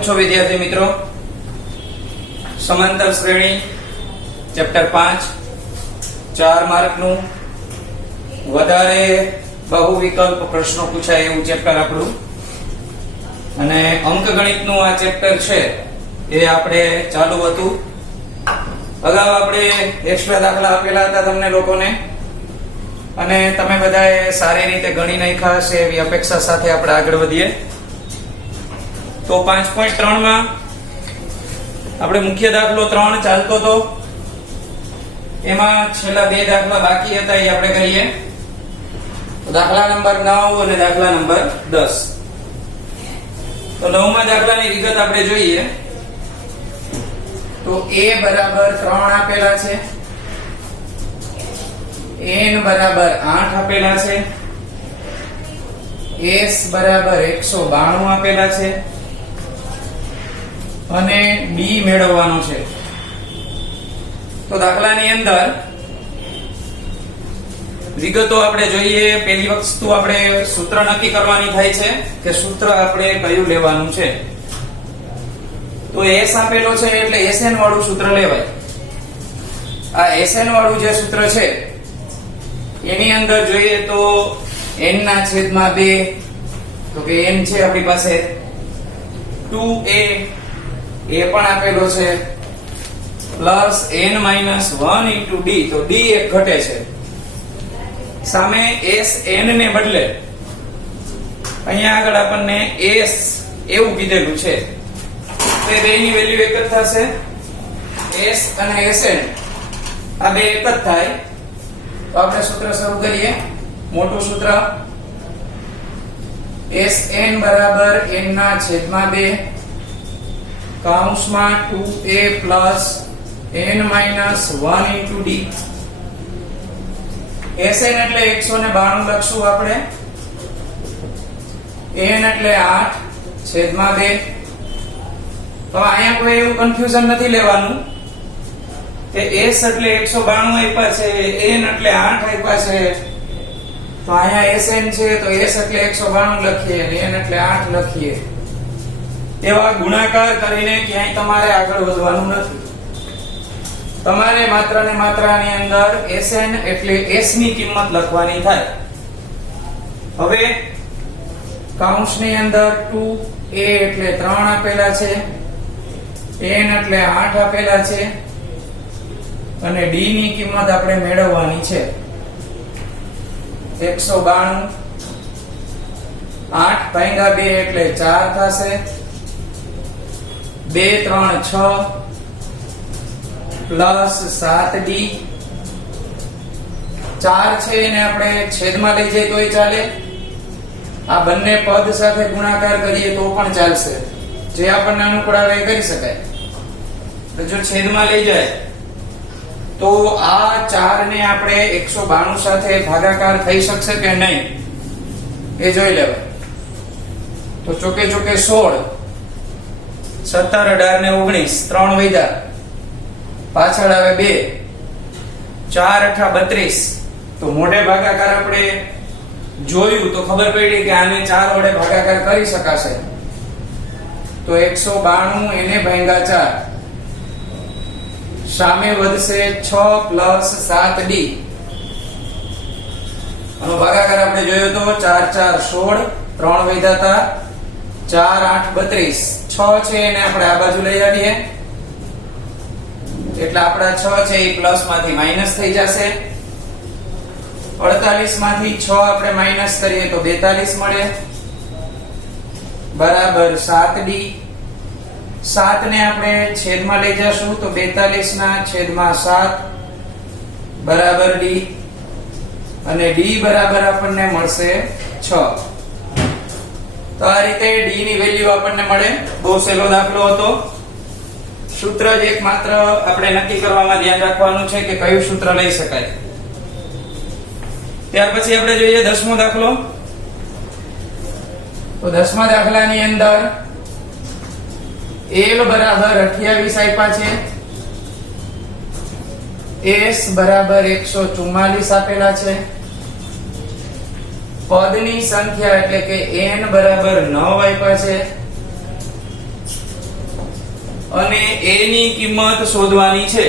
કેમ છો વિદ્યાર્થી મિત્રો? સમાંતર શ્રેણી ચેપ્ટર 5 4 માર્કનું વધારે બહુ વિકલ્પ પ્રશ્નો પૂછાય એવું ચેપ્ટર આપણું, અને અંકગણિતનું આ ચેપ્ટર છે એ આપણે ચાલુ હતું. અગાઉ આપણે એક્સ્ટ્રા દાખલા આપેલા હતા તમને લોકોને, અને તમે બધાએ સારી રીતે ગણી નાખ્યા હશે એવી અપેક્ષા સાથે આપણે આગળ વધીએ. તો 5.3 માં આપણે મુખ્ય દાખલો 3 ચાલતો તો એમાં છેલ્લા બે દાખલા બાકી હતા એ આપણે કરીએ. તો દાખલા નંબર 9 અને દાખલા નંબર 10. તો 9મા દાખલાની વિગત આપણે જોઈએ તો a બરાબર 3 આપેલા છે, n બરાબર 8 આપેલા છે, s બરાબર 192 આપેલા છે અને d મેળવવાનો છે. તો દાખલાની અંદર વિગતો આપણે જોઈએ. પહેલી વસ્તુ આપણે સૂત્ર નક્કી કરવાની થાય છે કે સૂત્ર આપણે કયું લેવાનું છે. તો s આપેલો છે એટલે sn વાળું સૂત્ર લેવાય. આ sn વાળું જે સૂત્ર છે એની અંદર જોઈએ તો n ના છેદમાં 2, તો કે n છે આપણી પાસે 2a એ પણ આપેલો છે, પ્લસ n - 1 into d, તો d એક ઘટે છે. સામે sn ને બદલે અહીંયા આગળ આપણને s એવું કીધેલું છે, તે બેની વેલ્યુ એક જ થશે. s અને sn આ બે એક જ થાય. તો આપણે સૂત્ર શરૂ કરીએ. મોટું સૂત્ર sn બરાબર n ના છેદમાં 2 કૌંસમાં 2a plus n - 1 into d. sn એટલે 192 લખશું આપણે, n એટલે 8 છેદમાં 2. તો અહીંયા કોઈ એવું કન્ફ્યુઝન નથી લેવાનું કે s એટલે 192 આપ્યા છે, n એટલે 8 આપ્યા છે, તો અહીંયા sn છે તો s એટલે 192 લખીએ અને n એટલે 8 લખીએ. એવા ગુણાકાર કરીને ક્યાંય તમારે આગળ વધવાનું નથી. તમારે માત્ર ને માત્ર આની અંદર sn એટલે s ની કિંમત લખવાની થાય. હવે કૌંસની અંદર 2a એટલે 3 આપેલા છે, n એટલે 8 આપેલા છે અને d ની કિંમત આપણે મેળવવાની છે. 192 8 ભાગ્યા 2 એટલે 4 થશે. 2 3 6 પ્લસ 7d. 4 છે એને આપણે છેદમાં લઈ જઈએ તોય ચાલે, આ બંને પદ સાથે ગુણાકાર કરીએ તો પણ ચાલશે, જે આપણને અનુકૂળ આવે એ કરી શકાય. તો જો છેદમાં લઈ જાય તો આ 4 ને આપણે 192 સાથે ભાગાકાર થઈ શકશે કે નહીં એ જોઈ લેવાય. તો ચોકે ચોકે 16 17 18 ને 19 3 વધ્યા, પાછળ આવે 2, 4 8 32. તો મોઢે ભાગાકાર આપણે જોયું તો ખબર પડી કે આને 4 વડે ભાગાકાર કરી શકાશે. તો 192 એને ભાગ્યા 4, સામે વધશે 6 પ્લસ 7d. આનો ભાગાકાર આપણે જોયો તો 4 4 16, 3 વધ્યા હતા 4 8 32. 6 છે એને આપણે આ બાજુ લઈ આવીએ એટલે આપડા 6 છે એ પ્લસ માંથી માઈનસ થઈ જશે. 48 માંથી 6 આપણે માઈનસ કરીએ તો 42 મળે, બરાબર 7d. 7 ને આપણે છેદમાં લઈ જશું તો 42 ના છેદમાં 7 બરાબર d, અને d બરાબર આપણને મળશે 6. તો આ રીતે d ની વેલ્યુ આપણને મળે. બહુ સહેલો દાખલો હતો. સૂત્ર જ એક માત્ર આપણે નક્કી કરવામાં ધ્યાન રાખવાનું છે કે કયું સૂત્ર લઈ શકાય. ત્યાર પછી આપણે જોઈએ 10મો દાખલો. તો 10મા દાખલાની અંદર l બરાબર 28 આપ્યા છે, s બરાબર 144 આપેલા છે, પદની સંખ્યા એટલે કે n બરાબર 9 આપ્યા છે, અને a ની કિંમત શોધવાની છે.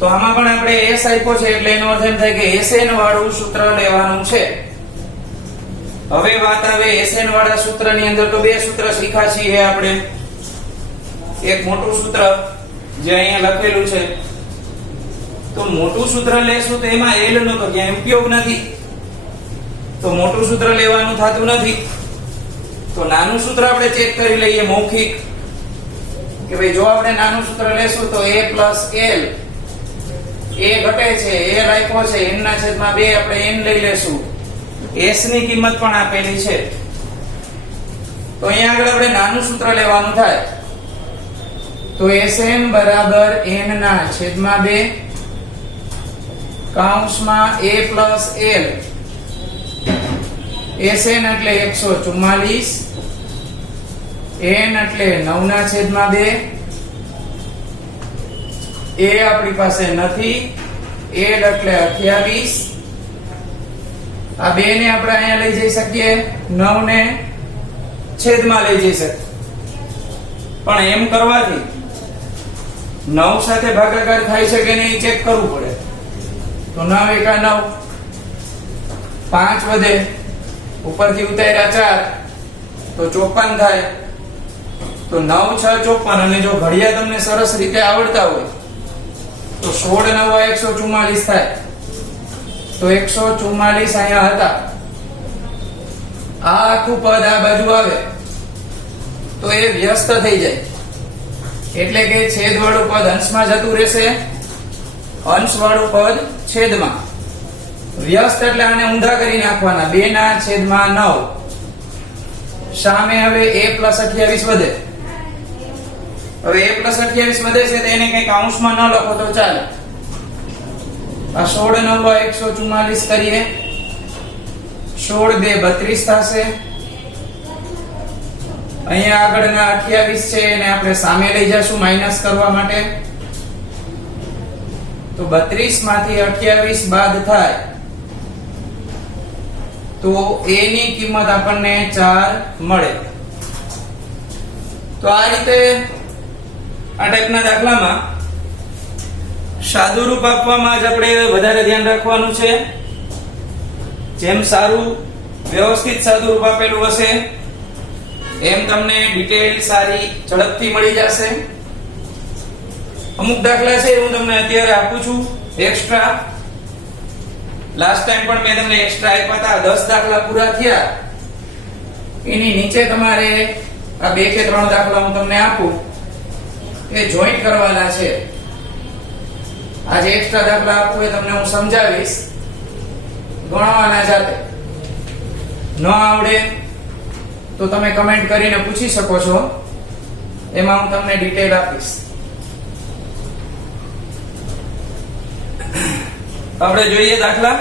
તો આમાં પણ આપણે s આપ્યો છે એટલે એનો અર્થ એમ થાય કે Sn વાળું સૂત્ર લેવાનું છે. હવે વાત આવે Sn વાળા સૂત્રની અંદર તો બે સૂત્ર શીખ્યા છીએ આપણે. એક મોટું સૂત્ર જે અહીંયા લખેલું છે, તો મોટું સૂત્ર લેશું તો એમાં l નો તો ક્યાંય ઉપયોગ નથી, તો મોટું સૂત્ર લેવાનું થતું નથી. તો નાનું સૂત્ર આપણે ચેક કરી લઈએ મૌખિક, કે ભાઈ જો આપણે નાનું સૂત્ર લેશું તો a plus l, a ઘટે છે, l આપ્યો છે, n ના છેદમાં 2 આપણે n લઈ લેશું. s ની કિંમત પણ આપેલી છે, તો અહીંયા આગળ આપણે નાનું સૂત્ર લેવાનું થાય. તો Sn બરાબર n ના છેદમાં 2 કૌંસમાં a plus l. Sn એટલે 144, n એટલે 9 ના છેદમાં 2, a આપણી પાસે નથી, l એટલે 28. આ બે ને આપણે અહીંયા લઈ જઈ શકીએ, 9 ને છેદમાં લઈ જઈ શકીએ. પણ એમ કરવાથી 9 સાથે ભાગાકાર થાય છે કે નહીં ચેક કરવું પડે. તો 9 એકા 9, 5 વધે, ઉપરથી ઉતાર્યા 4 તો 54 થાય. તો 9 6 54. અને જો ઘડિયા તમને સરસ રીતે આવડતા હોય તો 16 9 144 થાય. તો 144 અહીંયા હતા. આ આખું પદ આ બાજુ આવે તો એ વ્યસ્ત થઈ જાય, એટલે કે છેદ વાળું પદ અંશમાં જતું રહેશે, અંશ વાળું પદ છેદમાં. વ્યસ્ત એટલે આને ઊંધા કરી નાખવાના, 2 ના છેદમાં 9. સામે હવે a plus 28 વધે. હવે a plus 28 વધે છે તો એને કઈ કૌંસમાં ન લખો તો ચાલે. આ 16 9 144 કરીએ, 16 2 32 થશે. અહીંયા આગળના 28 છે એને આપણે સામે લઈ જશું માઈનસ કરવા માટે. તો 32 માંથી 28 બાદ થાય તો a ની કિંમત આપણને 4 મળે. તો આ રીતે આ ટાઈપના દાખલામાં સાદુરૂપ આપવામાં જ આપણે વધારે ધ્યાન રાખવાનું છે. જેમ સારું વ્યવસ્થિત સાદુરૂપ આપેલું હશે એમ તમને ડિટેલ સારી ઝડપથી મળી જશે. અમુક દાખલા છે હું તમને અત્યારે આપું છું એક્સ્ટ્રા. લાસ્ટ ટાઈમ પણ મેં તમને એક્સ્ટ્રા આપ્યા હતા. 10 દાખલા પૂરા થયા એની નીચે તમારે આ 2 કે 3 દાખલા હું તમને આપું એ જોઈન્ટ કરવાના છે. આજે એક્સ્ટ્રા દાખલા આપું એ તમને હું સમજાવીશ, ગણવાના જાતે. ન આવડે તો તમે કમેન્ટ કરીને પૂછી શકો છો, એમાં હું તમને ડિટેલ આપીશ. આપણે જોઈએ દાખલા.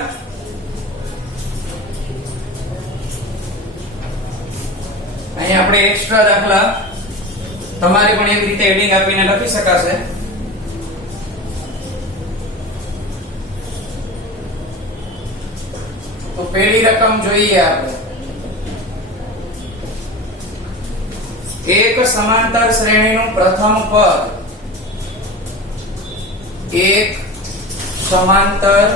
અહીંયા આપણે એક્સ્ટ્રા દાખલા તમારે પણ એવી રીતે હેડિંગ આપીને લખી શકાશે. તો પહેલી રકમ જોઈએ આપણે. એક સમાંતર શ્રેણીનું પ્રથમ પદ, એક સમાંતર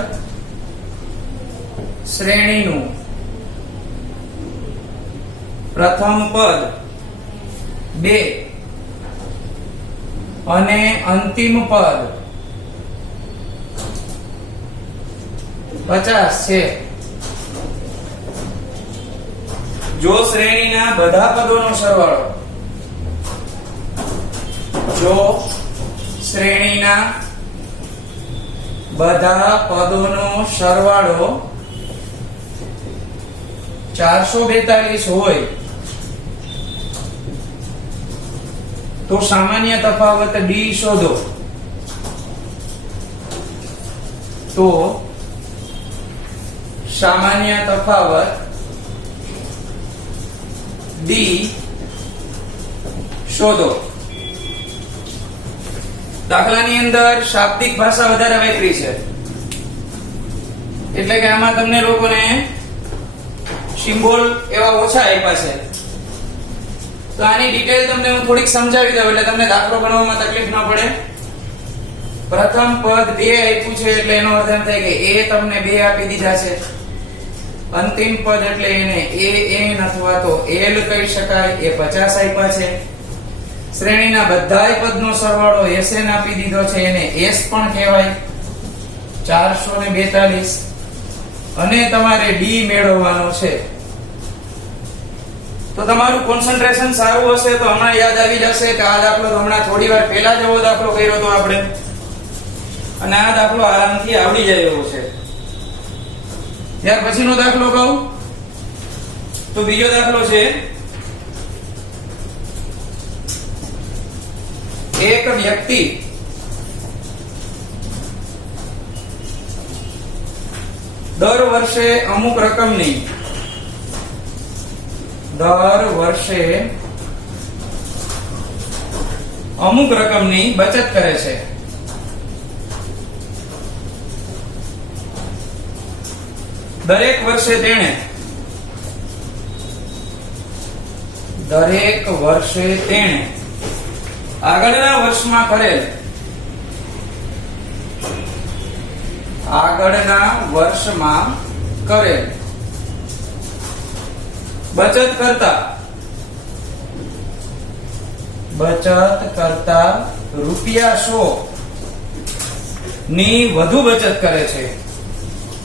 શ્રેણીનું પ્રથમ પદ 2 અને અંતિમ પદ 50 છે. જો શ્રેણીના બધા પદોનો સરવાળો, જો શ્રેણીના બધા પદોનો સરવાળો 442 હોય તો સામાન્ય તફાવત d શોધો. તો સામાન્ય તફાવત d શોધો. દાખલાની અંદર શાબ્દિક ભાષા વધારે વાપરી છે, એટલે કે આમાં તમને લોકોને સિમ્બોલ એવા ઓછા આપ્યા છે. તો તો આની ડિટેલ તમને હું થોડીક સમજાવી દઉં એટલે તમને દાખલો ગણવામાં તકલીફ ન પડે. પ્રથમ પદ 2 આપ્યું છે એટલે એનો અર્થ એમ થાય કે a તમને 2 આપી દીધા છે. અંતિમ પદ એટલે એને a n અથવા તો l કહી શકાય, એ 50 આપ્યા છે. શ્રેણીના બધાય પદનો સરવાળો Sn આપી દીધો છે, એને S પણ કહેવાય, 442. અને તમારે D મેળવવાનો છે. તો તમારું કોન્સન્ટ્રેશન સારું હશે તો હમણાં યાદ આવી જશે કે આ દાખલો તો હમણાં થોડી વાર પહેલા જ એવો દાખલો કર્યો હતો આપણે, અને આ દાખલો આરામથી આવડી જાય એવો છે. ત્યાર પછીનો દાખલો કહું તો બીજો દાખલો છે, એક વ્યક્તિ દર વર્ષે અમુક રકમની બચત કરે છે. દરેક વર્ષે તેણે આગળના વર્ષમાં કરેલ બચત કરતા ₹100 ની વધુ બચત કરે છે.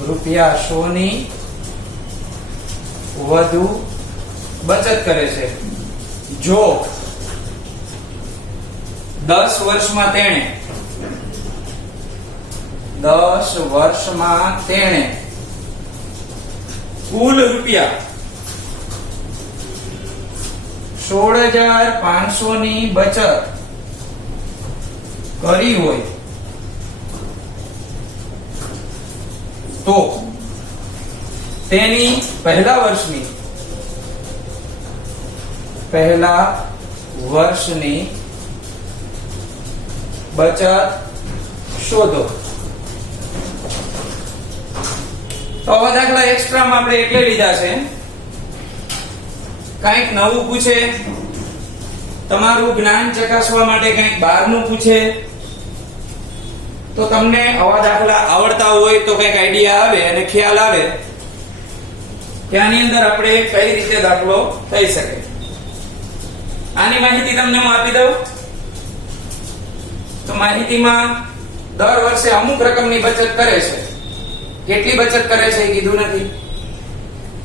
₹100 ની વધુ બચત કરે છે જો 10 વર્ષમાં તેણે કુલ રૂપિયા 16,500 ની બચત કરી હોય તો તેની પહેલા વર્ષની બચત શોધો. તો આવા દાખલા એક્સ્ટ્રામાં આપણે એટલે લીધા છે, કંઈક નવું પૂછે, તમારું જ્ઞાન ચકાસવા માટે કંઈક બહારનું પૂછે, તો તમને આવા દાખલા આવડતા હોય તો કંઈક આઈડિયા આવે અને ખ્યાલ આવે કે આની અંદર આપણે કઈ રીતે દાખલો થઈ શકે. આની માહિતી તમને હું આપી દઉં. તો માહિતીમાં દર વર્ષે અમુક રકમની બચત કરે છે. કેટલી બચત કરે છે એ કીધું નથી.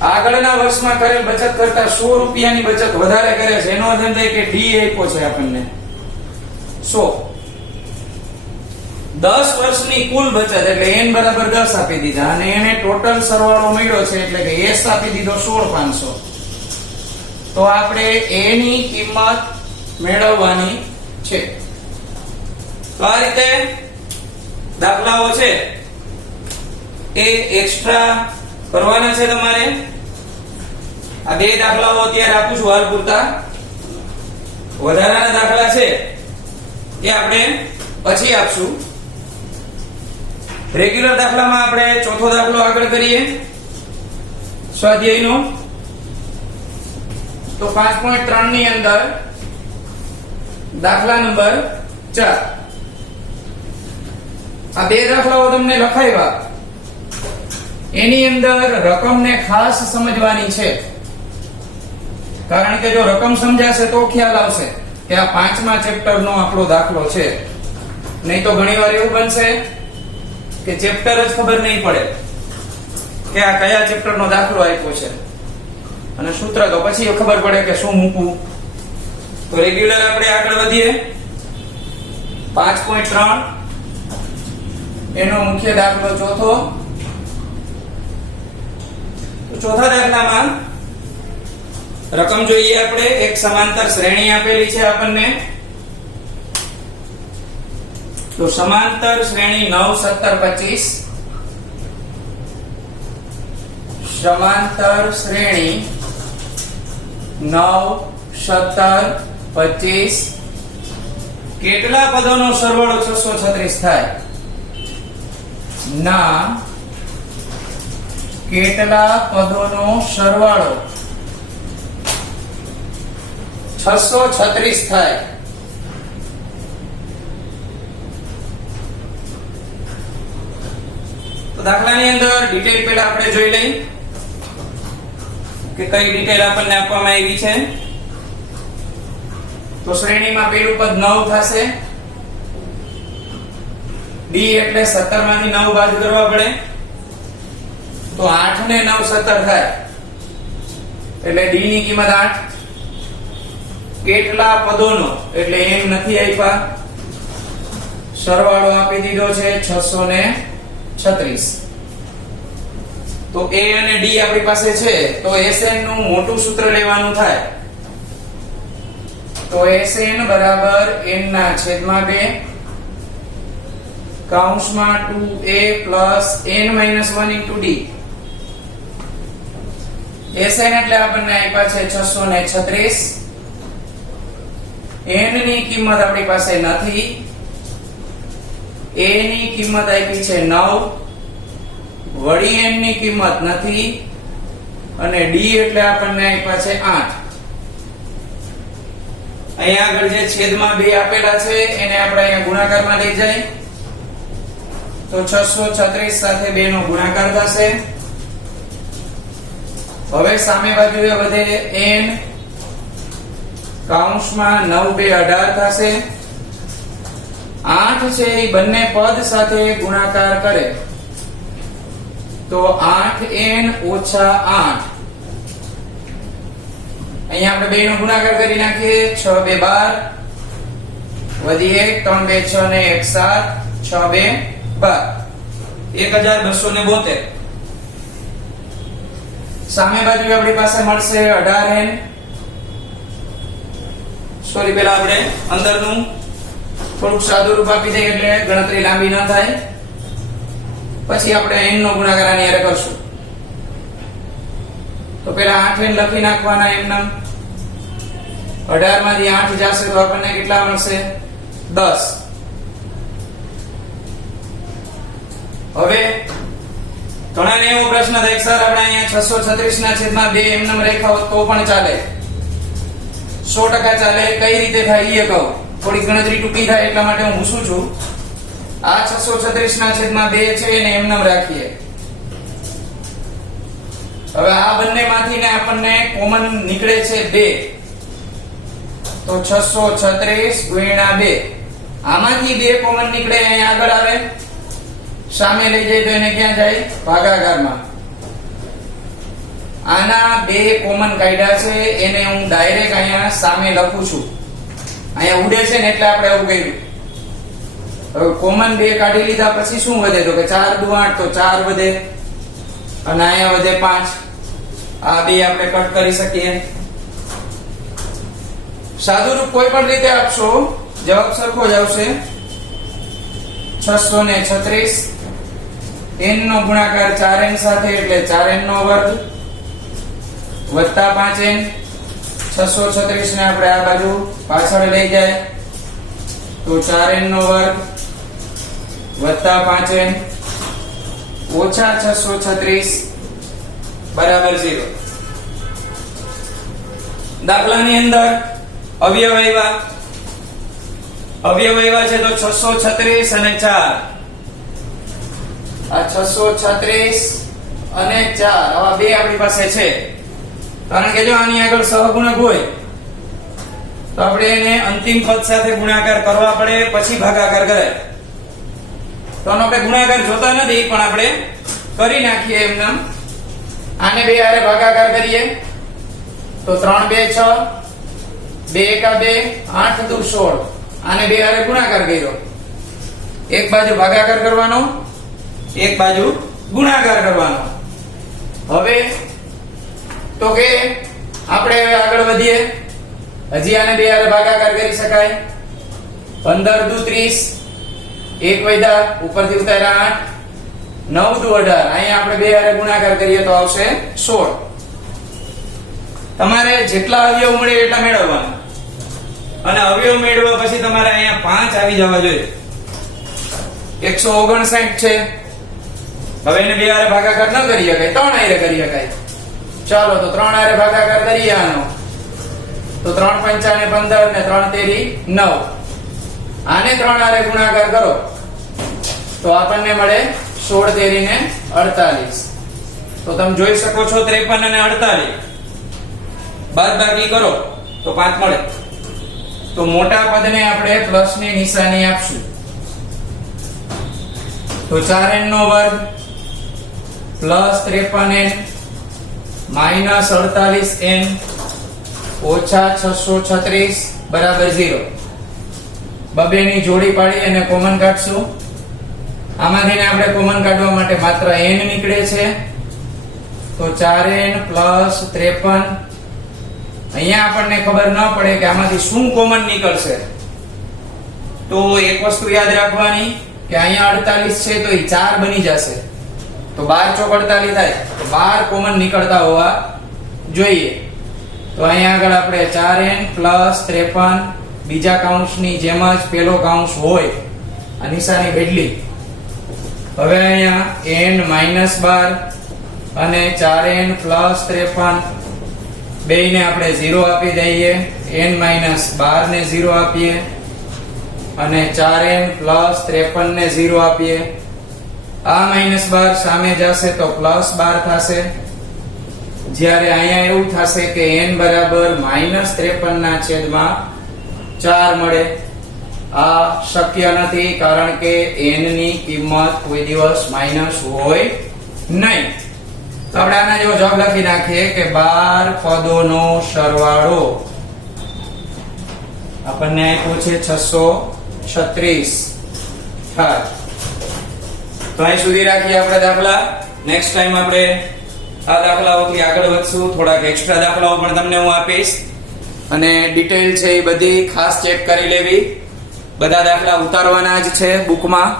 આગળના વર્ષમાં કરેલ બચત કરતા ₹100 ની બચત વધારે કરે છે. એનો અર્થ થાય કે ડી આપ્યો છે આપણને 100. 10 વર્ષની કુલ બચત એટલે n બરાબર 10 આપી દીધા અને એને ટોટલ સરવાળો મળ્યો છે એટલે કે S આપી દીધો 16,500. તો આપણે a ની કિંમત મેળવવાની છે. તો આ રીતે દાખલાઓ છે એ એક્સ્ટ્રા કરવાના છે તમારે. આ બે દાખલાઓ અત્યારે આપું છું હાલ પૂરતા. વધારાના દાખલા છે એ આપણે પછી આપશું. રેગ્યુલર દાખલામાં આપણે ચોથો દાખલો આગળ કરીએ સ્વાધ્યાયનો. તો 5.3 ની અંદર દાખલા નંબર 4. આ બે દાખલાઓ તમને લખાવ્યા, એની અંદર રકમને ખાસ સમજવાની છે. કારણ કે જો રકમ સમજાશે તો ખ્યાલ આવશે કે આ 5મા ચેપ્ટરનો આપણો દાખલો છે. નહીં તો ઘણીવાર એવું બનશે કે ચેપ્ટર જ ખબર નહીં પડે કે આ કયા ચેપ્ટરનો દાખલો આપ્યો છે, અને સૂત્ર તો પછી ખબર પડે કે શું મૂકવું. તો રેગ્યુલર આપણે આગળ વધીએ. 5.3 એનો મુખ્ય દાખલો ચોથો. તો ચોથા દાખલામાં રકમ જોઈએ આપણે. એક સમાંતર શ્રેણી આપેલી છે આપણને. તો સમાંતર શ્રેણી 9, 17, 25. સમાંતર શ્રેણી 9, 17, 25. કેટલા પદોનો સરવાળો 636 થાય? ના કેટલા પદોનો સરવાળો 636 થાય. તો દાખલાની અંદર ડિટેલ પહેલા આપણે જોઈ લઈએ કે કઈ ડિટેલ આપણને આપવામાં આવી છે. તો શ્રેણીમાં પહેલું પદ 9 થશે. d એટલે 17 માંથી 9 બાદ કરવા પડે. તો 8 ને 9 17 થાય. એટલે d ની કિંમત 8. કેટલા પદોનો એટલે એમ નથી આપ્યા, સરવાળો આપી દીધો છે 636. તો a અને d આપણી પાસે છે. તો Sn નું મોટું સૂત્ર લેવાનું થાય. તો Sn બરાબર n ના છેદમાં 2 કૌંસમાં 2a plus n minus 1 into d. Sn એટલે આપણને આપ્યા છે 636. n ની કિંમત આપણી પાસે નથી. a ની કિંમત આપી છે 9, વળી n ની કિંમત નથી, અને d એટલે આપણને આપ્યા છે 8. અહીંયા આગળ જે છેદમાં 2 આપેલા છે એને આપણે અહીંયા ગુણાકારમાં લઈ જાય. તો 636 સાથે 2 નો ગુણાકાર થશે. હવે સામે બાજુએ વધે n કૌંસમાં 9 2 18 થશે. 8 છે એ બંને પદ સાથે ગુણાકાર કરે તો 8n ઓછા 8. અહીંયા આપણે 2 નો ગુણાકાર કરી નાખીએ. 6 2 12 વધી 1 3 2 6 ને 1 7 6 2 12 1272. સામે બાજુ આપણી પાસે મળશે 18n. સોરી, પેલા આપણે અંદરનું થોડુંક સાદું રૂપ આપી દઈએ એટલે ગણતરી લાંબી ન થાય. પછી આપણે n નો ગુણાકાર આની હારે કરશું. તો પેલા 8n લખી નાખવાના એમનામ. 18 માંથી 8 જશે તો આપણને કેટલા મળશે? 10. હવે ઘણાને એવો પ્રશ્ન થાય સર આપણે અહીંયા 636 ના છેદમાં 2 એમનામ રેખા હોત તો પણ ચાલે, 100% ચાલે. કઈ રીતે થાય એ કહું. થોડી ગણતરી ટૂંકી થાય એટલા માટે હું પૂછું છું. આ 636 ના છેદમાં 2 છે એને એમનામ રાખીએ. હવે આ બંનેમાંથી ને આપણને કોમન નીકળે છે 2. તો 636 ગુણ્યા 2. આમાંથી 2 કોમન નીકળે અહીંયા આગળ આવે. સામે લઈ જાય તો એને ક્યાં જાય? ભાગાકારમાં. આના 2 કોમન કાઢ્યા છે એને હું ડાયરેક્ટ અહીંયા સામે લખું છું. અહીંયા ઉડે છે ને એટલે આપણે એવું કર્યું. હવે કોમન 2 કાઢી લીધા પછી શું વધે? તો કે 4 દુ 8 તો 4 વધે, અને અહીંયા વધે 5. આ 2 આપણે કટ કરી શકીએ. સાદું રૂપ કોઈ પણ રીતે આપશો જવાબ સરખો જ આવશે. 636 n નો ગુણાકાર 4n સાથે એટલે 4n નો વર્ગ વત્તા 5n. 636 ને આપણે આ બાજુ પાછળ લઈ જાય તો 4n નો વર્ગ વત્તા 5n ઓછા 636 બરાબર 0. દાખલાની અંદર અવયવ આવ્યા છે તો 636 અને 4. આ 636 અને 4 આવા બે આપણી પાસે છે. કારણ કે જો આની આગળ સહગુણક હોય તો આપણે એને અંતિમ પદ સાથે ગુણાકાર કરવા પડે, પછી ભાગાકાર કરાય. તો આનો આપણે ગુણાકાર જોતા નથી પણ આપણે કરી નાખીએ એમનામ. આને બે હારે ભાગાકાર કરીએ તો 3 2 6 2 1 2 8 દુ 16. આને બે હારે ગુણાકાર કર્યો. એક બાજુ ભાગાકાર કરવાનો, એક બાજુ ગુણાકાર કરવાનો. હવે તો કે આપણે હવે આગળ વધીએ. હજી આને બે હારે ભાગાકાર કરી શકાય. 15 દુ 30 એક વધ્યા ઉપરથી ઉતાર્યા 8 9 દુ 18. અહીંયા આપણે બે હારે ગુણાકાર કરીએ તો આવશે 16. તમારે જેટલા અવયવ મળે એટલા મેળવવાના, અને અવયવ મેળવ્યા પછી તમારે અહીંયા 5 આવી જવા જોઈએ. 159 છે. હવે એને બે હારે ભાગાકાર ન કરી શકાય, 3 હારે કરી શકાય. ચાલો તો 3 હારે ભાગાકાર કરીએ આનો. તો 3 પંચા ને 15 ને 3 તેરી 9. આને 3 હારે ગુણાકાર કરો તો આપણને મળે 16 તેરી ને 48. તો તમે જોઈ શકો છો 53 અને 48 બાદબાકી કરો તો 5 મળે. તો મોટા પદને આપણે પ્લસ ની નિશાની આપશું. તો 4n નો વર્ગ પ્લસ 53n માઈનસ 48n ઓછા 636 બરાબર 0. બબેની જોડી પાડી અને કોમન કાઢશું. આમાંથી આપણે કોમન કાઢવા માટે માત્ર n નીકળે છે. તો 4n પ્લસ 53. અહીંયા આપણને ખબર ન પડે કે આમાંથી શું કોમન નીકળશે. તો એક વસ્તુ યાદ રાખવાની કે અહીંયા 48 છે તો એ 4 બની જશે. તો 12 ચોક 48 થાય તો 12 કોમન નીકળતા હોવા જોઈએ. તો અહીંયા આગળ આપણે 4n પ્લસ 53 બીજા કાઉન્સની જેમ જ પેલો કાઉન્સ હોય આ નિશાની બદલી. હવે અહીંયા n માઈનસ 12 અને 4n પ્લસ 53 બેયને આપણે 0 આપી દઈએ. n માઈનસ 12 ને 0 આપીએ અને 4n પ્લસ 53 ને 0 આપીએ. આ માઈનસ 12 સામે જશે તો પ્લસ 12 થશે. જ્યારે અહીંયા એવું થશે કે n બરાબર માઈનસ 53 ના છેદમાં 4 મળે. આ શક્ય નથી કારણ કે n ની કિંમત કોઈ દિવસ માઈનસ હોય નહીં. તો આપણે આના જેવો જવાબ લખી નાખીએ કે 12 પદોનો સરવાળો આપણને આપ્યો છે 636 થાય. તો અહીં સુધી રાખીએ આપણે દાખલા. નેક્સ્ટ ટાઈમ આપણે આ દાખલાઓથી આગળ વધશું. થોડાક એક્સ્ટ્રા દાખલાઓ પણ તમને હું આપીશ અને ડિટેલ છે એ બધી ખાસ ચેક કરી લેવી. બધા દાખલા ઉતારવાના જ છે બુકમાં.